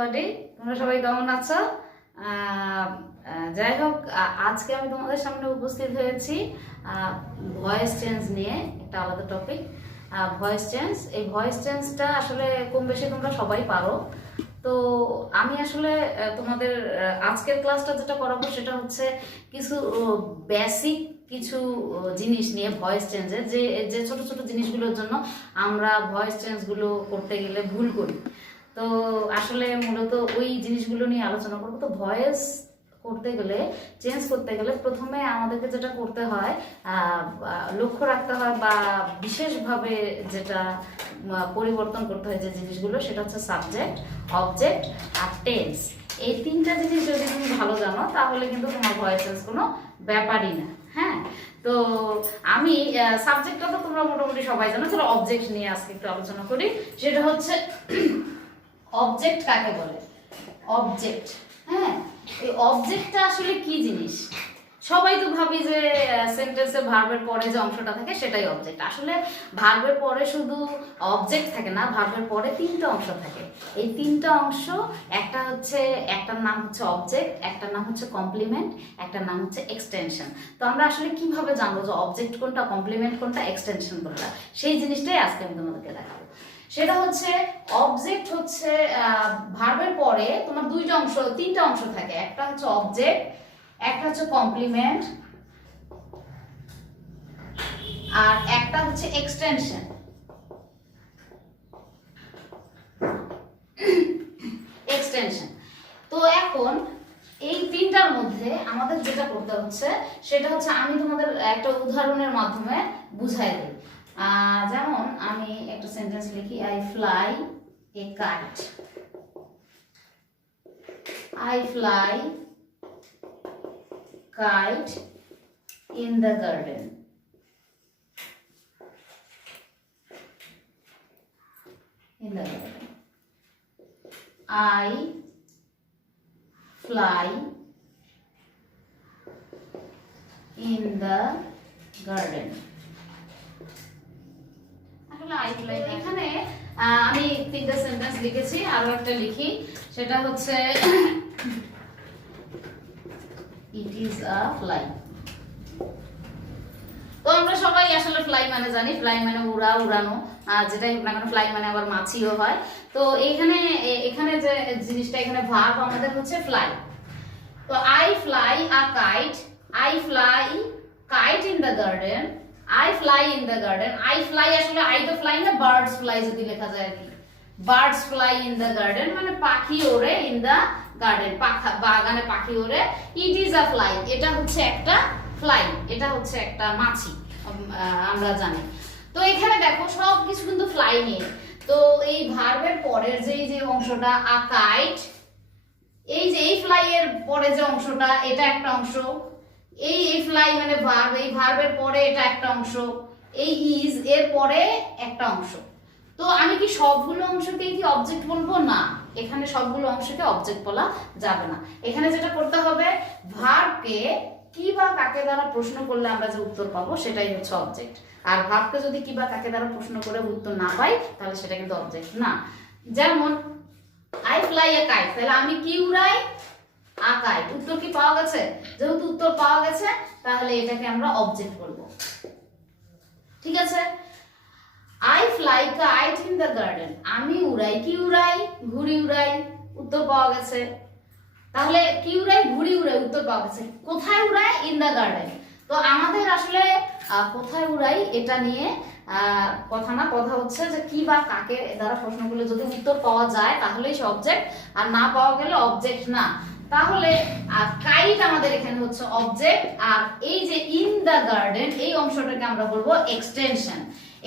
Everybody, তোমরা সবাই কেমন আছো? যাই হোক, আজকে আমি তোমাদের সামনে উপস্থিত হয়েছি ভয়েস চেঞ্জ নিয়ে। একটা আলাদা টপিক, ভয়েস চেঞ্জ। এই ভয়েস চেঞ্জটা আসলে কম বেশি তোমরা সবাই পারো। তো আমি আসলে তোমাদের আজকের ক্লাসটা যেটা করাবো সেটা হচ্ছে কিছু বেসিক কিছু জিনিস নিয়ে ভয়েস চেঞ্জের, যে যে ছোট ছোট জিনিসগুলোর জন্য আমরা ভয়েস চেঞ্জগুলো করতে গেলে ভুল করি। তো আসলে মূলত ওই জিনিসগুলো নিয়ে আলোচনা করবো। তো ভয়েস করতে গেলে, চেঞ্জ করতে গেলে প্রথমে আমাদেরকে যেটা করতে হয়, লক্ষ্য রাখতে হয় বা বিশেষভাবে যেটা পরিবর্তন করতে হয় যে জিনিসগুলো, সেটা হচ্ছে সাবজেক্ট, অবজেক্ট আর টেন্স। এই তিনটা জিনিস যদি তুমি ভালো জানো তাহলে কিন্তু তোমার ভয়েস চেঞ্জ কোনো ব্যাপারই না। হ্যাঁ, তো আমি সাবজেক্টটা তো তোমরা মোটামুটি সবাই জানো। চলো অবজেক্ট নিয়ে আজকে একটু আলোচনা করি। সেটা হচ্ছে অবজেক্ট কাকে বলে? অবজেক্ট, হ্যাঁ, এই অবজেক্টটা আসলে কি জিনিস? সবাই তো ভাবি যে সেন্টেন্সে ভার্বের পরে যে অংশটা থাকে সেটাই অবজেক্ট। আসলে ভার্বের পরে শুধু অবজেক্ট থাকে না, ভার্বের পরে তিনটা অংশ থাকে। এই তিনটা অংশ, একটার নাম হচ্ছে অবজেক্ট, একটার নাম হচ্ছে কমপ্লিমেন্ট, একটার নাম হচ্ছে এক্সটেনশন। তো আমরা আসলে কিভাবে জানবো যে অবজেক্ট কোনটা, কমপ্লিমেন্ট কোনটা, এক্সটেনশন কোনটা? সেই জিনিসটাই আজকে আমি তোমাদেরকে দেখাবো। সেটা হচ্ছে অবজেক্ট হচ্ছে ভার্বের পরে তোমার তিনটা অংশ থাকে। একটা হচ্ছে অবজেক্ট, একটা হচ্ছে কমপ্লিমেন্ট, আর একটা হচ্ছে এক্সটেনশন। তো এখন এই তিনটার মধ্যে আমাদের যেটা করতে হচ্ছে সেটা হচ্ছে, আমি তোমাদের একটা উদাহরণের মাধ্যমে বুঝাই দিই। যেমন আমি একটা সেন্টেন্স লিখি, I fly a kite. I fly kite in the garden. In the garden. I fly in the garden. আসলে I fly, এখানে আমি তিনটা সেন্টেন্স লিখেছি, আরো একটা লিখি। সেটা হচ্ছে it is a fly. তো আমরা সবাই আসলে ফ্লাই মানে জানি, ফ্লাই মানে উড়া, উড়ানো, যেটাই হোক না কেন ফ্লাই মানে আবার মাছিও হয়। তো এখানে যে জিনিসটা, এখানে ভার্ব আমাদের হচ্ছে ফ্লাই। তো I fly a kite, I fly kite in the garden, I fly in the garden. I fly, আসলে আই তো ফ্লাই না, বার্ডস ফ্লাই যদি লেখা যায় আর কি। Birds fly in the garden মানে পাখি ওড়ে, ইন দ্য গার্ডেন বাগানে পাখি ওড়ে। ইট ইজ আ ফ্লাই, এটা হচ্ছে একটা ফ্লাই, এটা হচ্ছে একটা মাছি, আমরা জানি। তো এখানে দেখো সবকিছু কিন্তু ফ্লাই নিয়ে। তো এই ভার্বের পরের যে অংশটা আ কাইট, এই যে এই ফ্লাই এর পরে যে অংশটা, এটা একটা অংশ। এই ফ্লাই মানে ভার্ব, এই ভার্বের পরে এটা একটা অংশ। এই ইজ এর পরে একটা অংশ। তো আমি কি সবগুলো অংশকে কি অবজেক্ট বলবো? না, এখানে সবগুলো অংশকে অবজেক্ট বলা যাবে না। এখানে যেটা করতে হবে, ভার্বকে কি বা কাকে দ্বারা প্রশ্ন করলে আমরা যে উত্তর পাবো সেটাই হচ্ছে অবজেক্ট। আর ভার্বকে যদি কি বা কাকে দ্বারা প্রশ্ন করে উত্তর না পাই তাহলে সেটা কিন্তু অবজেক্ট না। যেমন আই ফ্লাই এ কাইট, তাহলে আমি কি উড়াই? আ কাইট। উত্তর কি পাওয়া গেছে? যেহেতু উত্তর পাওয়া গেছে তাহলে এটাকে আমরা অবজেক্ট বলবো। ঠিক আছে? I fly kite in the garden. আমি উড়াই, কি উড়াই? ঘুড়ি উড়াই। উত্তর পাওয়া গেছে। তাহলে কি উড়াই? ঘুড়ি উড়াই, উত্তর পাওয়া গেছে। কোথায় উড়াই? In the garden. তো আমাদের আসলে কোথায় উড়াই এটা নিয়ে কথা না, কথা হচ্ছে যে কি বা কাকে দ্বারা প্রশ্ন করলে যদি উত্তর পাওয়া যায় তাহলেই সে অবজেক্ট, আর না পাওয়া গেলে অবজেক্ট না। তাহলে কাইট আমাদের এখানে হচ্ছে অবজেক্ট, আর এই যে ইন দ্য গার্ডেন এই অংশটাকে আমরা বলবো এক্সটেনশন।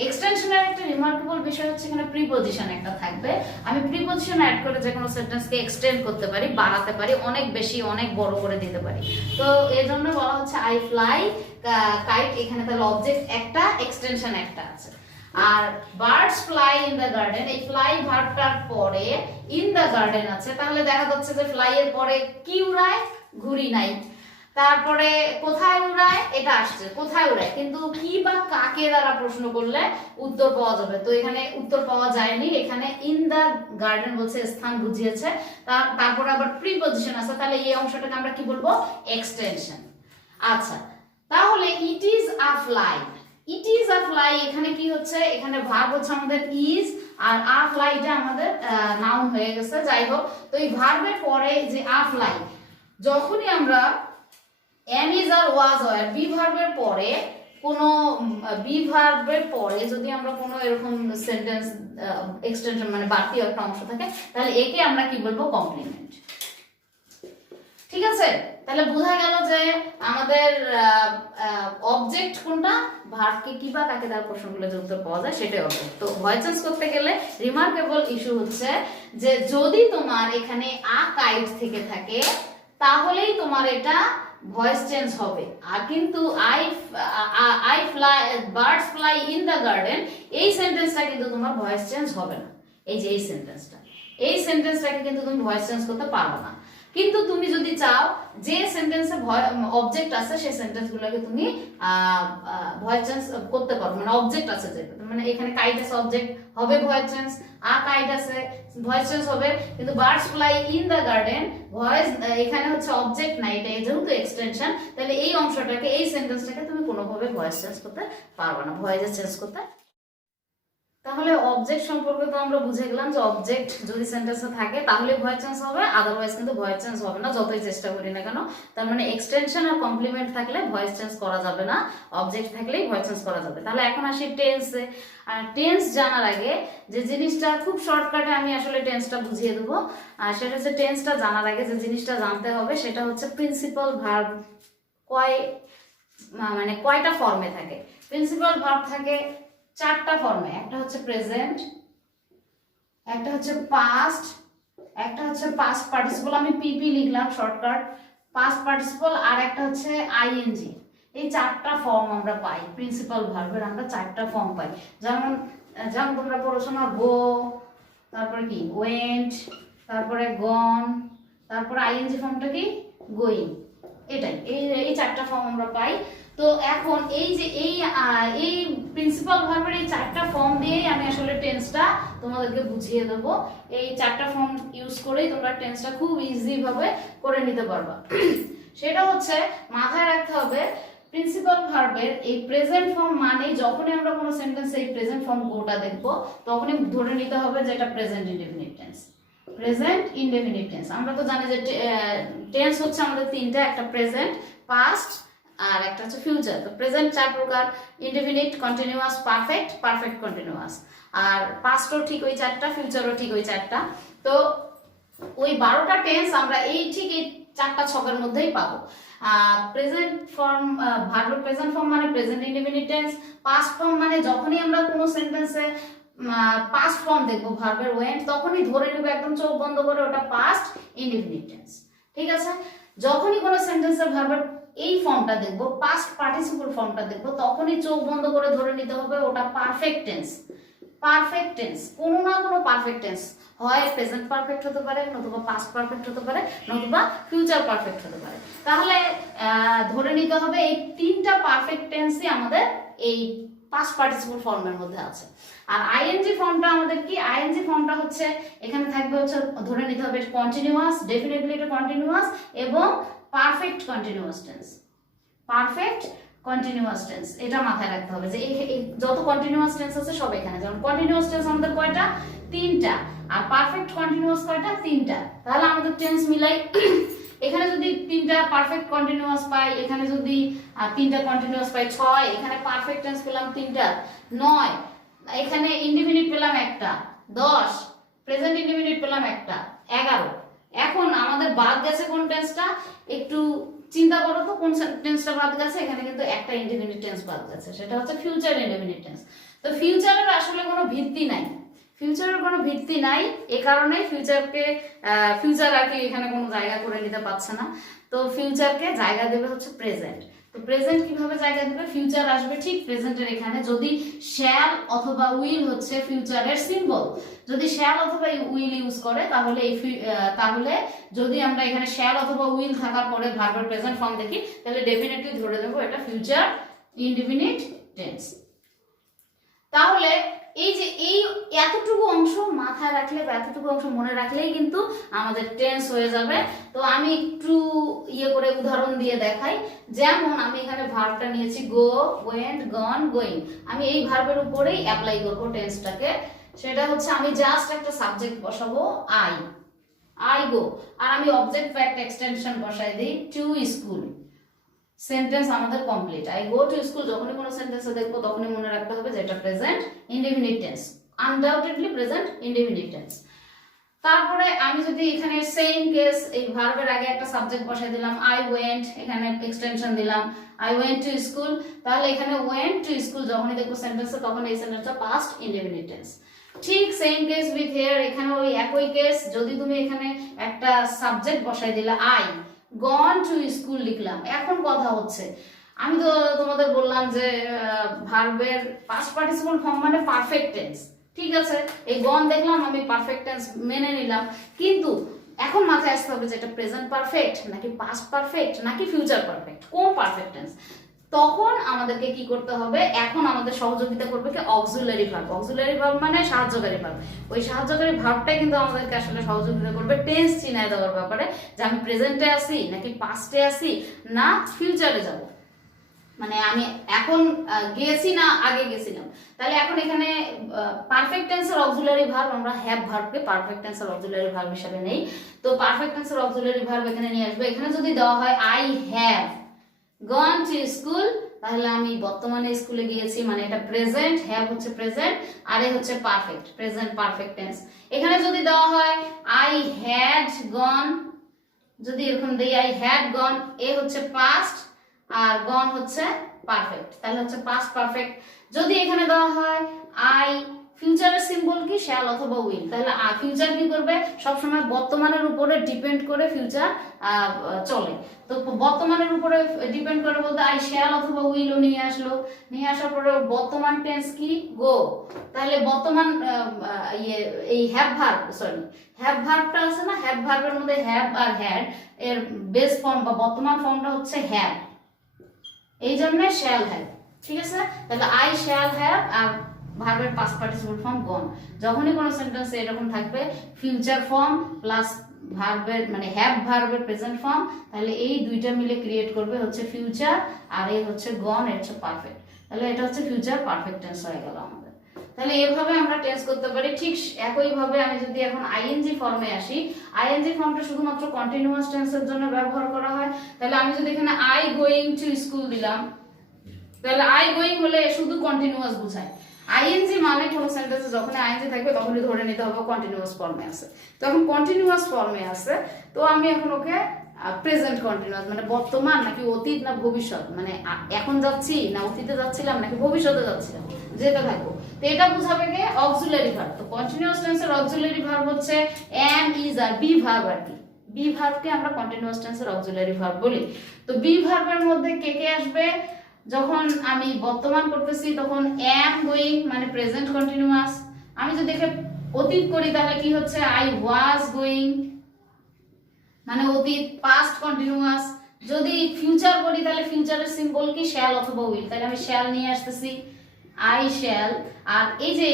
এক্সটেনশনের একটা রিমার্কেবল বিষয় হচ্ছে এখানে প্রিপজিশন একটা থাকবে। আমি প্রিপজিশন অ্যাড করে যে কোনো সেন্টেন্সকে এক্সটেন্ড করতে পারি, বাড়াতে পারি, অনেক বেশি, অনেক বড় করে দিতে পারি। তো এর জন্য বলা হচ্ছে আই ফ্লাই কাইট। এখানে তাহলে অবজেক্ট একটা, এক্সটেনশন একটা আছে। আর birds fly in the garden, এই ফ্লাই ভার্বটার পরে ইন দ্য গার্ডেন আছে। তাহলে দেখা যাচ্ছে যে ফ্লাই এর পরে কি উড়ায়? ঘুড়ি নাই। তারপরে কোথায় উড়ায়, এটা আসছে কোথায় উড়ায়, কিন্তু কি বা কাকে দ্বারা প্রশ্ন করলে উত্তর পাওয়া যাবে। তো এখানে উত্তর পাওয়া যায়নি, এখানে ইন দা গার্ডেন বলছে, স্থান বুঝিয়েছে, তারপরে আবার প্রিপজিশন আছে, তাহলে এই অংশটাকে আমরা কি বলবো, এক্সটেনশন। আচ্ছা, তাহলে it is a fly, it is a fly, এখানে কি হচ্ছে, এখানে ভার্ব হচ্ছে আমাদের ইজ, আর আ ফ্লাইটা আমাদের নাউন হয়ে গেছে। যাই হোক, তো এই ভার্বের পরে যে আ ফ্লাই, যখনই আমরা am is আর was হয় বি ভার্বের পরে কোনো বি ভার্বের পরে যদি আমরা কোনো এরকম সেন্টেন্স এক্সটেনশন মানে বাড়তি একটা অংশ থাকে, তাহলে একে আমরা কি বলবো, কমপ্লিমেন্ট। ঠিক আছে, তাহলে বোঝা গেল যে আমাদের অবজেক্ট কোনটা, ভার্বকে কি বা কাকে দ্বারা প্রশ্ন করলে যে উত্তর পাওয়া যায় সেটাই অবজেক্ট। তো ভয়েস চেঞ্জ করতে গেলে রিমার্কেবল ইস্যু হচ্ছে যে যদি তোমার এখানে আ কাইট থেকে থাকে তাহলেই তোমার এটা ভয়েস চেঞ্জ হবে। আর কিন্তু I fly, birds fly in the garden, এই সেন্টেন্সটা কিন্তু তোমার ভয়েস চেঞ্জ হবে না। এই যে এই সেন্টেন্সটাকে কিন্তু তুমি ভয়েস চেঞ্জ করতে পারবে না। কিন্তু তুমি যদি চাও যে সেন্টেন্সে অবজেক্ট আছে সেই সেন্টেন্সগুলোকে তুমি ভয়েস চেঞ্জ করতে পারো, মানে অবজেক্ট আছে যে, মানে এখানে কাইট আছে অবজেক্ট হবে ভয়েস চেঞ্জ, আ কাইট আছে ভয়েস চেঞ্জ হবে, কিন্তু birds fly in the garden voice এখানে হচ্ছে অবজেক্ট না, এটা যেহেতু এক্সটেনশন, তাহলে এই অংশটাকে, এই সেন্টেন্সটাকে তুমি কোনোভাবে ভয়েস চেঞ্জ করতে পারবে না, ভয়েসে চেঞ্জ করতে। তাহলে অবজেক্ট সম্পর্কে তো আমরা বুঝে গেলাম যে অবজেক্ট যদি সেন্টেন্সে থাকে তাহলে ভয়েস চেঞ্জ হবে, আদারওয়াইজ কিন্তু ভয়েস চেঞ্জ হবে না যতই চেষ্টা করি না কেন। তার মানে এক্সটেনশন আর কমপ্লিমেন্ট থাকলে ভয়েস চেঞ্জ করা যাবে না, অবজেক্ট থাকলেই ভয়েস চেঞ্জ করা যাবে। তাহলে এখন আসি টেন্সে। আর টেন্স জানার আগে যে জিনিসটা খুব শর্টকাটে আমি আসলে টেন্সটা বুঝিয়ে দেবো, আর সেটা হচ্ছে টেন্সটা জানার আগে যে জিনিসটা জানতে হবে সেটা হচ্ছে প্রিন্সিপাল ভার্ব মানে কয়টা ফর্মে থাকে। প্রিন্সিপাল ভার্ব থাকে চারটা ফর্মে, একটা হচ্ছে প্রেজেন্ট, একটা হচ্ছে পাস্ট, একটা হচ্ছে পাস্ট পার্টিসিপল, আমি পিপি লিখলাম শর্টকাট, পাস্ট পার্টিসিপল, আর একটা হচ্ছে আইএনজি। এই চারটা ফর্ম আমরা পাই প্রিন্সিপাল ভার্বের, আমরা চারটা ফর্ম পাই। যেমন তোমরা পড়াশোনা গো, তারপরে কি ওয়েন্ট, তারপরে গন, তারপরে আইএনজি ফর্মটা কি গোয়িং, এটাই এই চারটা ফর্ম আমরা পাই। তো এখন এই যে এই প্রিন্সিপাল ভার্বের এই চারটা ফর্ম দিয়েই আমি আসলে টেন্সটা তোমাদেরকে বুঝিয়ে দেবো। এই চারটা ফর্ম ইউজ করেই তোমরা টেন্সটা খুব ইজি ভাবে করে নিতে পারবা। সেটা হচ্ছে মাথায় রাখতে হবে প্রিন্সিপাল ভার্বের এই প্রেজেন্ট ফর্ম মানে যখনই আমরা কোনো সেন্টেন্সে এই প্রেজেন্ট ফর্ম গোটা দেখবো তখনই ধরে নিতে হবে যে এটা present indefinite tense. Present indefinite tense আমরা তো জানি যে টেন্স হচ্ছে আমাদের তিনটা, একটা প্রেজেন্ট, পাস্ট আর একটা হচ্ছে ফিউচার। তো প্রেজেন্ট চার প্রকার, indefinite, continuous, perfect, perfect continuous. আর পাস্টও ঠিক ওই চারটা, ফিউচারও ঠিক ওই চারটা। তো ওই 12টা টেন্স আমরা ঠিক এই চারটা ছকের মধ্যেই পাবো। প্রেজেন্ট ফর্ম, ভার্বের প্রেজেন্ট ফর্ম মানে present indefinite tense. Past form মানে যখনই আমরা কোনো সেন্টেন্সে পাস্ট ফর্ম দেখবো ভার্বের ওয়েন্ট, তখনই ধরে নেব একদম চোখ বন্ধ করে ওটা পাস্ট ইনডেফিনিট টেন্স। ঠিক আছে, যখনই কোনো সেন্টেন্সের ভার্বের এই ফর্মটা দেখবো, পাস্ট পার্টিসিপল ফর্মটা দেখবো, তখনই চোখ বন্ধ করে ধরে নিতে হবে ওটা পারফেক্ট টেন্স। পারফেক্ট টেন্স, কোনো না কোনো পারফেক্ট টেন্স, হয় প্রেজেন্ট পারফেক্ট হতে পারে, নতুবা পাস্ট পারফেক্ট হতে পারে, নতুবা ফিউচার পারফেক্ট হতে পারে। তাহলে ধরে নিতে হবে এই তিনটা পারফেক্ট টেন্সই আমাদের এই পাস্ট পার্টিসিপল ফর্মের মধ্যে আছে। আর আইএনজি ফর্মটা আমাদের কি, আইএনজি ফর্মটা হচ্ছে এখানে থাকবে হচ্ছে ধরে নিতে হবে কন্টিনিউয়াস, ডেফিনেটলি এটা কন্টিনিউয়াস, এবং perfect continuous tense. Perfect continuous tense এটা মাথায় রাখতে হবে যে যত কন্টিনিউয়াস টেন্স আছে সব এখানে। যেমন কন্টিনিউয়াস টেন্স আমাদের কয়টা, তিনটা, আর পারফেক্ট কন্টিনিউয়াস কয়টা, তিনটা। তাহলে আমাদের টেন্স মিলাই এখানে যদি তিনটা পারফেক্ট কন্টিনিউয়াস পাই, এখানে যদি তিনটা কন্টিনিউয়াস পাই 6, এখানে পারফেক্ট টেন্স পেলাম তিনটা 9, এখানে ইনডেফিনিট পেলাম একটা 10, প্রেজেন্ট ইনডেফিনিট পেলাম একটা 11। এখন আমাদের বাদ গেছে কোন টেন্সটা, একটু চিন্তা করো তো কোন টেন্সটা বাদ গেছে। এখানে কিন্তু একটা ইনডেফিনিট টেন্স বাদ গেছে, সেটা হচ্ছে ফিউচার ইনডেফিনিট টেন্স। তো ফিউচারের আসলে কোনো ভিত্তি নাই, ফিউচারের কোনো ভিত্তি নাই, এই কারণে ফিউচার আর কি এখানে কোনো জায়গা করে নিতে পারছে না। তো ফিউচারকে জায়গা দেবে হচ্ছে প্রেজেন্ট। তো প্রেজেন্ট কিভাবে জায়গা দিবে, ফিউচার আসবে ঠিক প্রেজেন্টের এখানে, যদি শ্যাল অথবা উইল হচ্ছে ফিউচারের সিম্বল। যদি শ্যাল অথবা উইল ইউজ করে তাহলে তাহলে যদি আমরা এখানে শ্যাল অথবা উইল থাকার পরে ভার্বের প্রেজেন্ট ফর্ম দেখি তাহলে ডেফিনেটলি ধরে দেবো এটা ফিউচার ইনডিফিনিট টেন্স। তাহলে এই যে এই এতটুকু অংশ মাথায় রাখলে বা এতটুকু অংশ মনে রাখলেই কিন্তু আমাদের টেন্স হয়ে যাবে। তো আমি একটু ইয়ে করে উদাহরণ দিয়ে দেখাই। যেমন আমি এখানে ভার্বটা নিয়েছি গো, ওয়েন্ট, গন, গোয়িং। আমি এই ভার্বের উপরেই অ্যাপ্লাই করব টেন্সটাকে। সেটা হচ্ছে আমি জাস্ট একটা সাবজেক্ট বসাবো আই গো, আর আমি অবজেক্ট ফ্যাক্ট এক্সটেনশন বসাই দিই টু স্কুল। সেন্টেন্স আমাদের complete. I go to school যখনই কোনো সেন্টেন্সে দেখবো তখনই মনে রাখতে হবে যে এটা present indefinite tense, undoubtedly present indefinite tense. তারপরে আমি যদি এখানে সেম কেস, এই ভার্বের আগে একটা সাবজেক্ট বসাই দিলাম আই ওয়েন্ট, এখানে এক্সটেনশন দিলাম আই ওয়েন্ট টু স্কুল, তাহলে এখানে ওয়েন্ট টু স্কুল যখনই দেখবো সেন্টেন্সে তখন এই সেন্টেন্সটা পাস্ট ইনডেফিনিট টেন্স। ঠিক সেম কেস উইথ হিয়ার, এখানে ওই একই কেস। যদি তুমি এখানে একটা সাবজেক্ট বসাই দিলা আই গন টু স্কুল লিখলাম, এখন কথা হচ্ছে আমি তো তোমাদের বললাম যে ভার্বের পাস্ট পার্টিসিপল ফর্ম মানে পারফেক্ট টেন্স, ঠিক আছে। এই গন দেখলাম, আমি পারফেক্ট টেন্স মেনে নিলাম, কিন্তু এখন মাথায় আসতে হবে যে এটা প্রেজেন্ট পারফেক্ট নাকি পাস্ট পারফেক্ট নাকি ফিউচার পারফেক্ট, কোন পারফেক্ট টেন্স। তখন আমাদেরকে কি করতে হবে, এখন আমাদের সহযোগিতা করবে কি অক্সিলারি ভার্ব। অক্সিলারি ভার্ব মানে সাহায্যকারী ভার্ব। ওই সাহায্যকারী ভার্বটাই কিন্তু আমাদেরকে আসলে সহযোগিতা করবে টেন্স চিনায় দেওয়ার ব্যাপারে, যে আমি প্রেজেন্টে আছি নাকি পাস্টে আছি না ফিউচারে যাব, মানে আমি এখন গেছি না আগে গেছিলাম। তাহলে এখন এখানে পারফেক্ট টেন্সের অক্সিলারি ভার্ব আমরা হ্যাভ ভার্বকে পারফেক্ট টেন্সের অক্সিলারি ভার্ব হিসেবে নেই। তো পারফেক্ট টেন্সের অক্সিলারি ভার্ব এখানে নিয়ে আসবে। এখানে যদি দেওয়া হয় I have gone to school, তাহলে আমি বর্তমানে স্কুলে গিয়েছি, মানে এটা প্রেজেন্ট, হ্যাভ হচ্ছে প্রেজেন্ট আর এ হচ্ছে পারফেক্ট, প্রেজেন্ট পারফেক্ট টেন্স। এখানে যদি দেওয়া হয় আই হ্যাড গন, যদি এরকম দেই আই হ্যাড গন, এ হচ্ছে পাস্ট আর গন হচ্ছে পারফেক্ট, তাহলে হচ্ছে পাস্ট পারফেক্ট। যদি এখানে দেওয়া হয় আই, ফিউচারের সিম্বল কি শ্যাল অথবা উইল, তাহলে ফিউচার কি করবে, সবসময় বর্তমানের উপরে ডিপেন্ড করে ফিউচার চলে। তো বর্তমানের উপরে ডিপেন্ড করে বলতে আই শ্যাল অথবা উইলও নিয়ে আসলো, নিয়ে আসার পরে বর্তমান টেন্স কি গো, তাহলে বর্তমান এই হ্যাভ ভার্ব, সরি হ্যাভ ভার্বটা আছে না, হ্যাভ ভার্বের মধ্যে হ্যাভ আর হ্যাড এর বেস ফর্ম বা বর্তমান ফর্মটা হচ্ছে হ্যাভ, এই জন্য শ্যাল হ্যাভ, ঠিক আছে। তাহলে আই শ্যাল হ্যাভ আর ভার্বের পাস্ট পার্টিসিপল ফর্ম গন। যখনই কোনো সেন্টেন্সে এরকম থাকবে ফিউচার ফর্ম প্লাস ভার্বের মানে হ্যাভ ভার্বের প্রেজেন্ট ফর্ম, তাহলে এই দুইটা মিলে ক্রিয়েট করবে হচ্ছে ফিউচার, আর এই হচ্ছে গন, এর হচ্ছে পারফেক্ট। তাহলে এটা হচ্ছে ফিউচার পারফেক্ট টেন্স হয়ে গেল আমাদের। তাহলে এভাবে আমরা টেন্স করতে পারি। ঠিক একইভাবে আমি যদি এখন আইএনজি ফর্মে আসি, আইএনজি ফর্মটা শুধুমাত্র কন্টিনিউয়াস টেন্সের জন্য ব্যবহার করা হয়। তাহলে আমি যদি এখানে আই গোয়িং টু স্কুল দিলাম, তাহলে আই গোয়িং হলে শুধু কন্টিনিউয়াস বোঝায়। আইএনজি মানে কোন সেন্টেন্সে যখন আইএনজি থাকবে তখনই ধরে নিতে হবে কন্টিনিউয়াস ফর্মে আছে। তো এখন কন্টিনিউয়াস ফর্মে আছে, তো আমি এখন ওকে প্রেজেন্ট কন্টিনিউয়াস মানে বর্তমান নাকি অতীত না ভবিষ্যৎ, মানে এখন যাচ্ছি না অতীতে যাচ্ছিলাম নাকি ভবিষ্যতে যাচ্ছিলাম, যেটা থাকবো। তো এটা বোঝাবে কি অক্সিলারি ভার্ব। তো কন্টিনিউয়াস টেন্সের অক্সিলারি ভার্ব হচ্ছে am, is are be verb আর কি। বি ভার্বকে আমরা কন্টিনিউয়াস টেন্সের অক্সিলারি ভার্ব বলি। তো বি ভার্বের মধ্যে কে কে আসবে, যখন আমি বর্তমান করতেছি তখন am going মানে প্রেজেন্ট কন্টিনিউয়াস। আমি যদি দেখে অতীত করি তাহলে কি হচ্ছে I was going মানে অতীত পাস্ট কন্টিনিউয়াস। যদি ফিউচার করি তাহলে ফিউচারের সিম্বল কি শ্যাল অথবা উইল, তাহলে আমি শ্যাল নিয়ে আসতেছি I shall। আর এই যে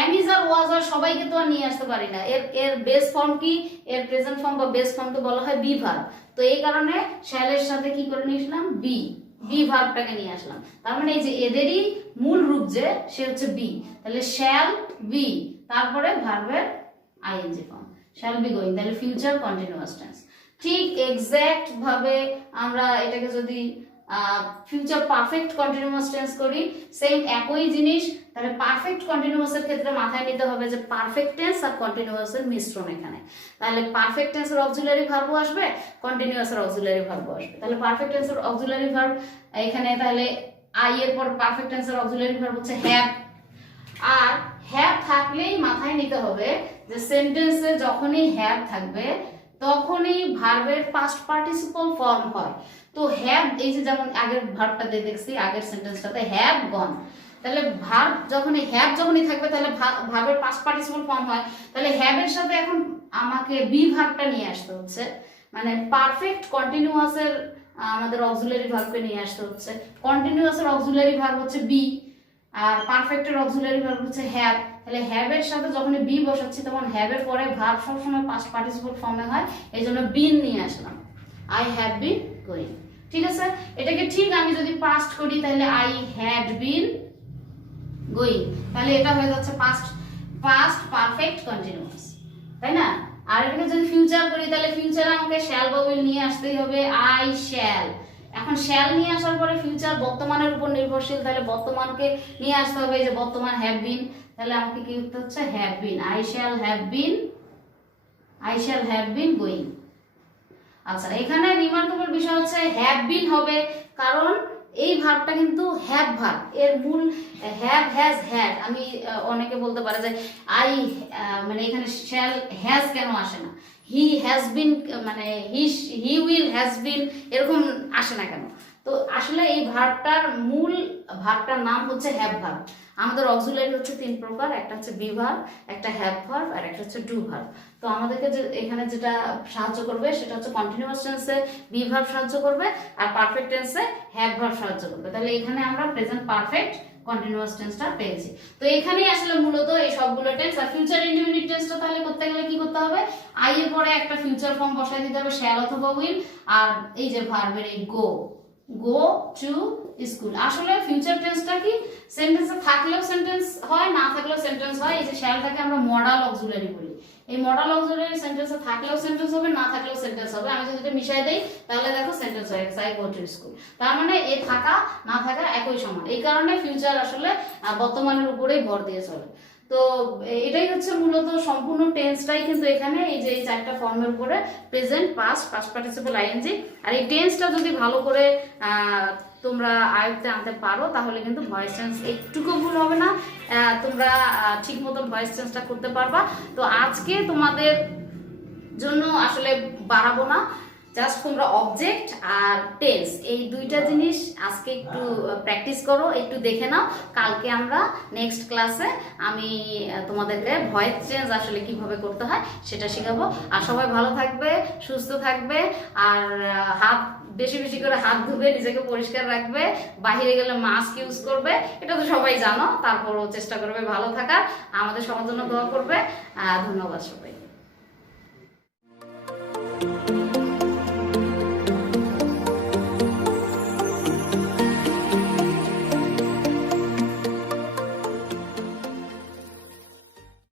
am is আর was আর সবাইকে তো আর নিয়ে আসতে পারি না, এর বেস ফর্ম কি, এর প্রেজেন্ট ফর্ম বা বেস ফর্মকে বলা হয় বি ভার্ব। তো এই কারণে শ্যালের সাথে কি করে নিয়ে আসলাম বি ভার্বটাকে নিয়ে আসলাম। তার মানে এই যে এদেরই মূল রূপ যে সে হচ্ছে বি, তাহলে শ্যাল বি তারপরে ভার্বের ING form shall be going, তাহলে ফিউচার কন্টিনিউয়াস টেন্স। ঠিক এক্সাক্ট ভাবে আমরা এটাকে যদি ফিউচার পারফেক্ট কন্টিনিউয়াস টেন্স করি সেম একই জিনিস, তাহলে পারফেক্ট কন্টিনিউয়াসের ক্ষেত্রে মাথায় নিতে হবে যে পারফেক্ট টেন্স আর কন্টিনিউয়াসের মিশ্রণ এখানে। তাহলে পারফেক্ট টেন্সের অক্সিলারি ভার্বও আসবে, কন্টিনিউয়াসের অক্সিলারি ভার্বও আসবে। তাহলে পারফেক্ট টেন্সের অক্সিলারি ভার্ব এখানে, তাহলে আই এর পর পারফেক্ট টেন্সের অক্সিলারি ভার্ব হচ্ছে হ্যাভ। আর হ্যাভ থাকলেই মাথায় নিতে হবে যে সেন্টেন্সে যখনই হ্যাভ থাকবে তখনই ভার্বের পাস্ট পার্টিসিপল ফর্ম হয়। তো হ্যাভ, এই যে যেমন আগের ভার্বটাতে দেখছি, আগের সেন্টেন্সটাতে হ্যাভ গন, তাহলে ভার্ব যখনই হ্যাভ যখনই থাকবে তাহলে ভার্বের পাস্ট পার্টিসিপল ফর্ম হয়। তাহলে হ্যাভ এর সাথে এখন আমাকে বি ভার্বটা নিয়ে আসতে হচ্ছে, মানে পারফেক্ট কন্টিনিউয়াসের আমাদের অক্সিলারি ভার্বকে নিয়ে আসতে হচ্ছে। কন্টিনিউয়াসের অক্সিলারি ভার্ব হচ্ছে বি, আর পারফেক্টের অক্সিলারি ভার্ব হচ্ছে হ্যাভ। তাহলে হ্যাভ এর সাথে যখন বি বসাচ্ছি তখন হ্যাভ এর পরে ভার্ব সবসময় পাস্ট পার্টিসিপল ফর্মে হয়, এই জন্য বিন নিয়ে আসলাম, আই হ্যাভ বিন গোয়িং। ঠিক আছে, এটাকে ঠিক আমি যদি পাস্ট করি তাহলে আই হ্যাড বিন গোয়িং, তাহলে এটা হয়ে যাচ্ছে পাস্ট পারফেক্ট কন্টিনিউয়াস, তাই না? আর এটাকে যদি ফিউচার করি তাহলে ফিউচারে আমাকে শ্যাল বা উইল নিয়ে আসতেই হবে, আই শ্যাল। এখন শ্যাল নিয়ে আসার পরে ফিউচার বর্তমানের উপর নির্ভরশীল, তাহলে বর্তমানকে নিয়ে আসতে হবে, এই যে বর্তমান হ্যাভ বিন, তাহলে আমাকে কি করতে হচ্ছে, have been, I shall have been going. আচ্ছা, এখানে রিমার্কেবল বিষয় হচ্ছে হ্যাভ বিন হবে, কারণ এই ভার্বটা কিন্তু হ্যাভ ভার্ব, এর মূল হ্যাভ হ্যাজ হ্যাড। আমি অনেকে বলতে পারে যে আই মানে এখানে শ্যাল হ্যাজ কেন আসে না, হি হ্যাজ বিন মানে হি উইল হ্যাজ বিন এরকম আসে না কেন? তো আসলে এই ভার্বটার মূল ভার্বটার নাম হচ্ছে হ্যাভ ভার্ব। আমাদের অক্সিলারি হচ্ছে তিন প্রকার, একটা হচ্ছে বি ভার্ব, একটা হ্যাভ ভার্ব, আর একটা হচ্ছে ডু ভার্ব। তো আমাদেরকে যে এখানে যেটা সাহায্য করবে সেটা হচ্ছে কন্টিনিউয়াস টেন্সে বি ভার্ব সাহায্য করবে, আর পারফেক্ট টেন্সে হ্যাভ ভার্ব সাহায্য করবে। তাহলে এখানে আমরা প্রেজেন্ট পারফেক্ট কন্টিনিউয়াস টেন্সটা পেয়েছি। তো এখানেই আসলে মূলত এই সবগুলো টেন্স। আর ফিউচার ইনডিফিনিট টেন্সটা তাহলে করতে গেলে কি করতে হবে, আই এর পরে একটা ফিউচার ফর্ম বসাই দিতে হবে, শ্যাল অথবা উইল, আর এই যে ভার্বের এই গো টু স্কুল। আসলে ফিউচার টেন্সটা কি সেন্টেন্সে থাকলেও সেন্টেন্স হয়, না থাকলেও সেন্টেন্স হয়। এই যে শ্যালটাকে আমরা মডাল অক্সিলারি বলি, এই মডাল অক্সিলারি সেন্টেন্সে থাকলেও সেন্টেন্স হবে, না থাকলেও সেন্টেন্স হবে। আমি যদি এটা মিশাই দেই তাহলে দেখো সেন্টেন্স হয়ে গেছে, আই গো টু স্কুল। তার মানে এ থাকা না থাকা একই সমান, এই কারণে ফিউচার আসলে বর্তমানের উপরেই ভর দিয়ে চলে। তো এটাই হচ্ছে মূলত সম্পূর্ণ টেন্সটাই কিন্তু এখানে এই যে এই চারটা ফর্মের উপরে প্রেজেন্ট, পাস্ট পার্টিসিপল, আইএনজি। আর এই টেন্সটা যদি ভালো করে তোমরা আয়ত্তে আনতে পারো তাহলে কিন্তু ভয়েস চেঞ্জ একটুকু ভুল হবে না, তোমরা ঠিক মতো ভয়েস চেঞ্জটা করতে পারবা। তো আজকে তোমাদের জন্য আসলে বাড়াবো না, জাস্ট তোমরা অবজেক্ট আর টেন্স এই দুইটা জিনিস আজকে একটু প্র্যাকটিস করো, একটু দেখে নাও। কালকে আমরা নেক্সট ক্লাসে আমি তোমাদেরকে ভয়েস চেঞ্জ আসলে কিভাবে করতে হয় সেটা শেখাবো। আর সবাই ভালো থাকবে, সুস্থ থাকবে, আর হাত বেশি বেশি করে হাত ধুবে, নিজেকে পরিষ্কার রাখবে, বাইরে গেলে মাস্ক ইউজ করবে, এটা তো সবাই জানো। তারপরও চেষ্টা করবে ভালো থাকার। আমাদের সবার জন্য দোয়া করবে। ধন্যবাদ সবাই।